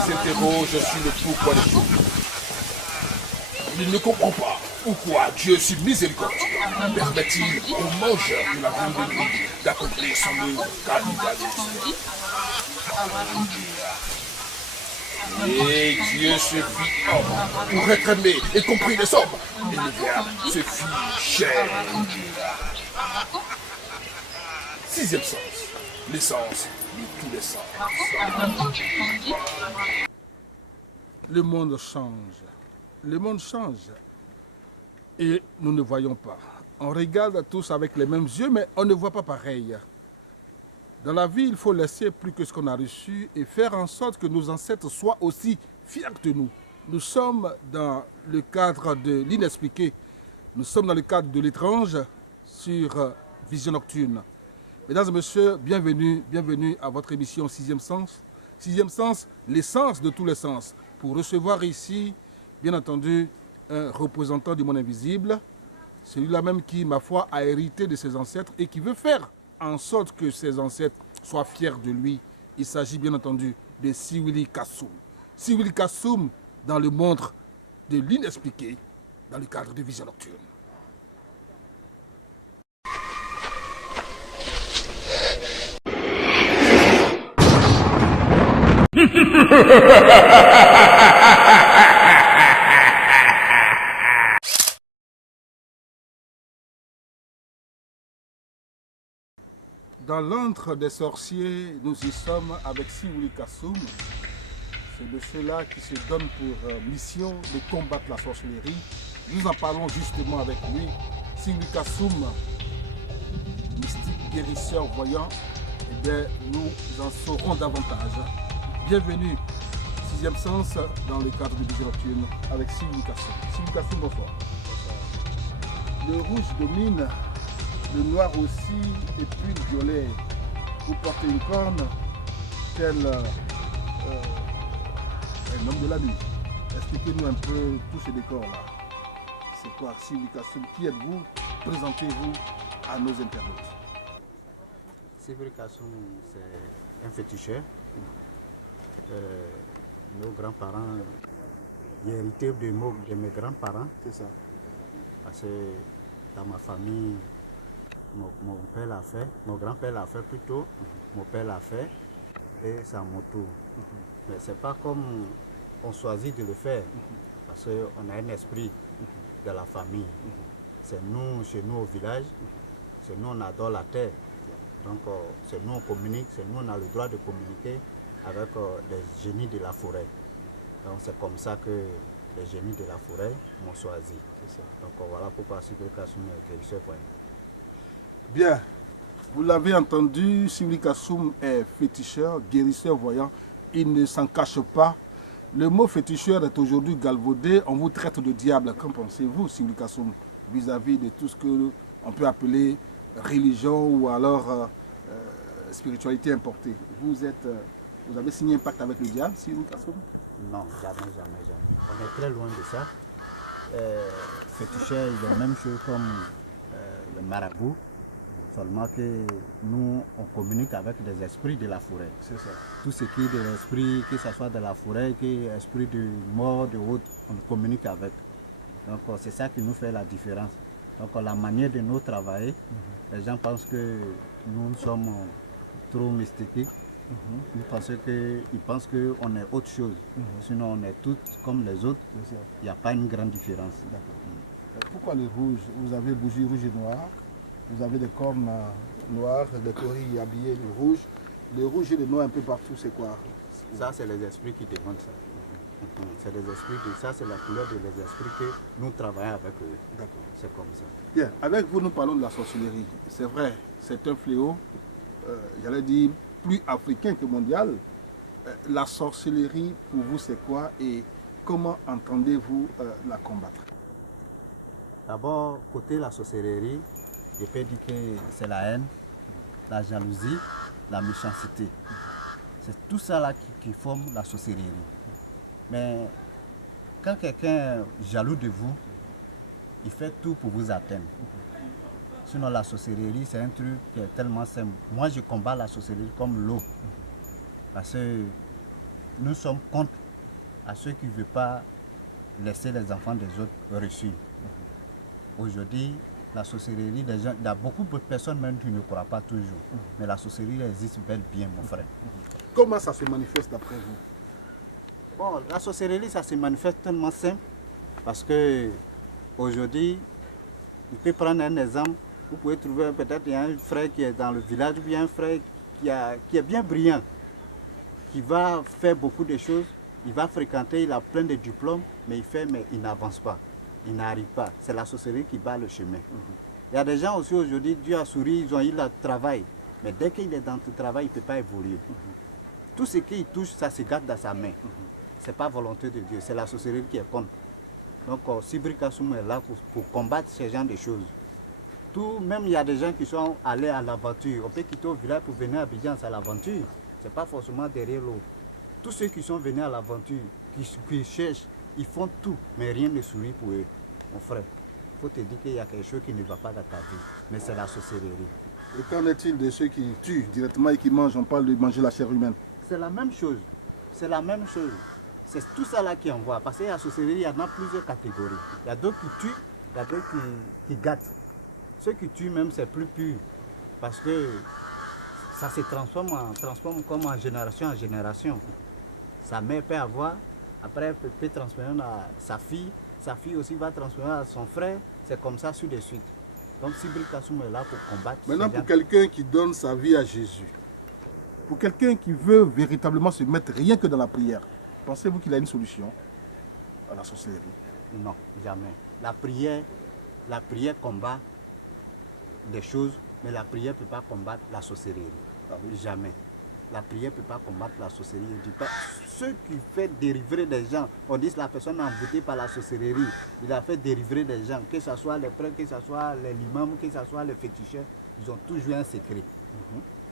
s'interroge sur le pourquoi des choses. Il ne comprend pas pourquoi Dieu, si miséricordieux, permet-il aux mangeurs de la viande de nuit d'accomplir son œuvre capitaliste. Et Dieu se fit homme pour être aimé et compris des hommes. Et le Verbe se fit chair. Sixième sens, l'essence de tous les sens. Le monde change. Le monde change. Et nous ne voyons pas. On regarde tous avec les mêmes yeux, mais on ne voit pas pareil. Dans la vie, il faut laisser plus que ce qu'on a reçu et faire en sorte que nos ancêtres soient aussi fiers de nous. Nous sommes dans le cadre de l'inexpliqué. Nous sommes dans le cadre de l'étrange sur Vision Nocturne. Mesdames et messieurs, bienvenue à votre émission Sixième Sens. Sixième Sens, l'essence de tous les sens. Pour recevoir ici, bien entendu, un représentant du monde invisible, celui-là même qui, ma foi, a hérité de ses ancêtres et qui veut faire en sorte que ses ancêtres soient fiers de lui. Il s'agit bien entendu de Siwili Kassoum. Siwili Kassoum dans le monde de l'inexpliqué, dans le cadre de Vision Nocturne. Dans l'antre des sorciers, nous y sommes avec Siwili Kassoum. C'est de ceux-là qui se donne pour mission de combattre la sorcellerie. Nous en parlons justement avec lui. Siwili Kassoum, mystique, guérisseur, voyant, eh bien, nous en saurons davantage. Bienvenue, Sixième Sens, dans le cadre de Vision Nocturne, avec Siwili Kassoum. Siwili Kassoum, bonsoir. Le rouge domine, le noir aussi, et puis le violet. Vous portez une corne, tel un homme de la nuit. Expliquez-nous un peu tout ce décor-là. C'est quoi, Siwili Kassoum? Qui êtes-vous? Présentez-vous à nos internautes. Siwili Kassoum, c'est un féticheur. Nos grands-parents, j'ai hérité de mes grands-parents. C'est ça. Parce que dans ma famille, mon père l'a fait, mon grand-père l'a fait plutôt, mon père l'a fait, et c'est à mon tour. Mais c'est pas comme on choisit de le faire, parce qu'on a un esprit de la famille. C'est nous, chez nous au village, c'est nous on adore la terre. Donc c'est nous on communique, c'est nous on a le droit de communiquer avec les génies de la forêt. Donc c'est comme ça que les génies de la forêt m'ont choisi. Donc voilà pourquoi Siwili Kassoum est guérisseur voyant. Bien, vous l'avez entendu, Siwili Kassoum est féticheur, guérisseur voyant. Il ne s'en cache pas. Le mot féticheur est aujourd'hui galvaudé. On vous traite de diable. Qu'en pensez-vous, Siwili Kassoum, vis-à-vis de tout ce qu'on peut appeler religion ou alors spiritualité importée? Vous avez signé un pacte avec le diable, Siwili Kassoum? Non, jamais. On est très loin de ça. Féticheur, il est la même chose comme le marabout. Seulement que nous, on communique avec des esprits de la forêt. C'est ça. Tout ce qui est de l'esprit, que ce soit de la forêt, que l'esprit de mort, de autres, on communique avec. Donc c'est ça qui nous fait la différence. Donc la manière de nous travailler, les gens pensent que nous sommes trop mystiques. Ils pensent qu'on est autre chose. Sinon on est tous comme les autres. Il n'y a pas une grande différence. Pourquoi le rouge? Vous avez bougie rouge et noir. Vous avez des cornes noires, des corilles habillés de rouge. Le rouge et le noir un peu partout, c'est quoi? Ça, c'est les esprits qui demandent ça. C'est les esprits, ça c'est la couleur des esprits que nous travaillons avec eux. D'accord. C'est comme ça. Bien, avec vous, nous parlons de la sorcellerie. C'est vrai, c'est un fléau, j'allais dire, plus africain que mondial. La sorcellerie, pour vous, c'est quoi et comment entendez-vous la combattre? D'abord, côté la sorcellerie, je peux dire que c'est la haine, la jalousie, la méchanceté. C'est tout ça là qui forme la sorcellerie. Mais quand quelqu'un est jaloux de vous, il fait tout pour vous atteindre. Sinon, la sorcellerie, c'est un truc qui est tellement simple. Moi, je combats la sorcellerie comme l'eau. Parce que nous sommes contre à ceux qui ne veulent pas laisser les enfants des autres reçus. Aujourd'hui, la sorcellerie, il y a beaucoup de personnes même qui ne croient pas toujours. Mais la sorcellerie existe bel bien, mon frère. Comment ça se manifeste d'après vous? Bon, la sorcellerie, ça se manifeste tellement simple. Parce que aujourd'hui, vous pouvez prendre un exemple. Vous pouvez trouver peut-être un frère qui est dans le village, ou bien un frère qui est bien brillant, qui va faire beaucoup de choses, il va fréquenter, il a plein de diplômes, mais il n'avance pas, il n'arrive pas. C'est la sorcellerie qui bat le chemin. Il y a des gens aussi aujourd'hui, Dieu a souri, ils ont eu le travail, mais dès qu'il est dans le travail, il ne peut pas évoluer. Tout ce qu'il touche, ça se garde dans sa main. Ce n'est pas volonté de Dieu, c'est la sorcellerie qui est contre. Donc, Sibri Kassoum est là pour combattre ce genre de choses. Même il y a des gens qui sont allés à l'aventure. On peut quitter au village pour venir à Abidjan, c'est à l'aventure. Ce n'est pas forcément derrière l'eau. Tous ceux qui sont venus à l'aventure, qui cherchent, ils font tout, mais rien ne sourit pour eux. Mon frère, il faut te dire qu'il y a quelque chose qui ne va pas dans ta vie, mais c'est la sorcellerie. Et qu'en est-il de ceux qui tuent directement et qui mangent? On parle de manger la chair humaine. C'est la même chose. C'est la même chose. C'est tout ça là qui envoie. Parce que la sorcellerie, il y en a plusieurs catégories. Il y a d'autres qui tuent, il y a d'autres qui gâtent. Ceux qui tuent même, c'est plus pur. Parce que ça se transforme comme en génération. Sa mère peut avoir, après elle peut transmettre à sa fille aussi va transmettre à son frère. C'est comme ça, suite de suite. Donc Sibri Kassoum est là pour combattre. Maintenant, pour quelqu'un qui donne sa vie à Jésus, pour quelqu'un qui veut véritablement se mettre rien que dans la prière, pensez-vous qu'il a une solution à la sorcellerie? Non, jamais. La prière combat des choses, mais la prière ne peut pas combattre la sorcellerie. Jamais. La prière ne peut pas combattre la sorcellerie. Ceux qui font dériver des gens, on dit que la personne envoûtée par la sorcellerie, il a fait dériver des gens, que ce soit les prêtres, que ce soit les imams, que ce soit les féticheurs, ils ont toujours un secret.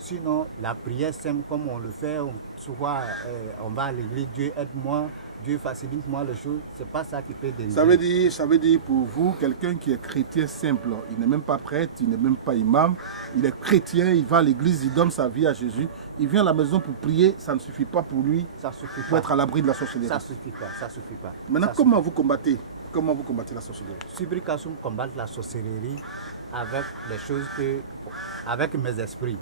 Sinon, la prière simple, comme on le fait, on va à l'église, Dieu aide-moi, Dieu facilite-moi les choses, c'est pas ça qui peut dériver. Ça veut dire pour vous, quelqu'un qui est chrétien simple, il n'est même pas prêtre, il n'est même pas imam, il est chrétien, il va à l'église, il donne sa vie à Jésus, il vient à la maison pour prier, ça ne suffit pas pour lui, pour être à l'abri de la sorcellerie. Ça suffit pas. Maintenant, comment vous combattez la sorcellerie? Sibri Kassoum combat la sorcellerie avec les choses avec mes esprits.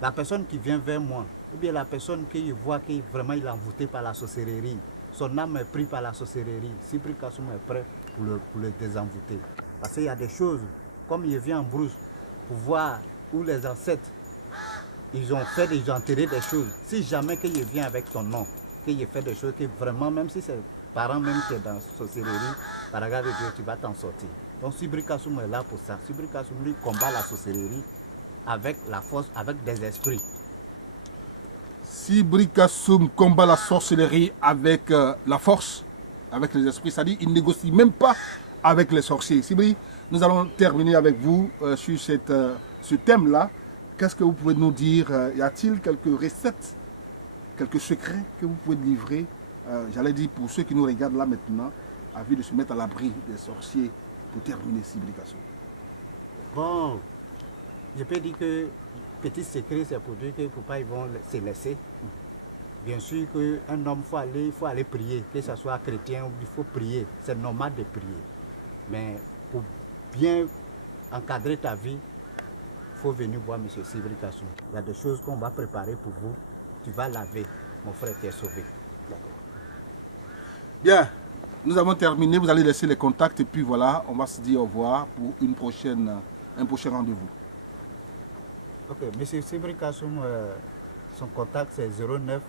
La personne qui vient vers moi, ou bien la personne qui voit qu'il vraiment il est envoûté par la sorcellerie, son âme est prise par la sorcellerie, Sibri Kassoum est prêt pour le désenvoûter. Parce qu'il y a des choses, comme il vient en brousse, pour voir où les ancêtres, ils ont enterré des choses. Si jamais qu'il vient avec son nom, qu'il fait des choses que vraiment, même si c'est parents même qui est dans la sorcellerie, par la grâce de Dieu, tu vas t'en sortir. Donc Sibri Kassoum est là pour ça. Sibri Kassoum lui combat la sorcellerie avec la force, avec des esprits. Sibri Kassoum combat la sorcellerie avec la force, avec les esprits, c'est-à-dire qu'il ne négocie même pas avec les sorciers. Sibri, nous allons terminer avec vous sur ce thème-là. Qu'est-ce que vous pouvez nous dire? Y a-t-il quelques recettes, quelques secrets que vous pouvez livrer, j'allais dire pour ceux qui nous regardent là maintenant, à vue de se mettre à l'abri des sorciers, pour terminer Sibri Kassoum? Bon, je peux dire que petit secret, c'est pour dire qu'il ne faut pas se laisser. Bien sûr qu'un homme, il faut aller prier, que ce soit chrétien, il faut prier. C'est normal de prier. Mais pour bien encadrer ta vie, il faut venir voir M. Sibri Kassoum. Il y a des choses qu'on va préparer pour vous. Tu vas laver, mon frère, tu es sauvé. Bien, nous avons terminé. Vous allez laisser les contacts et puis voilà, on va se dire au revoir pour un prochain rendez-vous. Ok, M. Sibri Kassoum, son contact c'est 09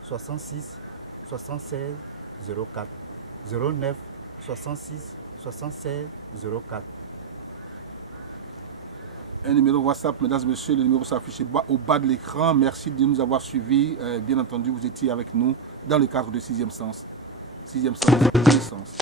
66 76 04. 09 66 76 04. Un numéro WhatsApp, mesdames et messieurs, le numéro s'affiche au bas de l'écran. Merci de nous avoir suivis. Bien entendu, vous étiez avec nous dans le cadre de 6e sens. 6e sens, sens.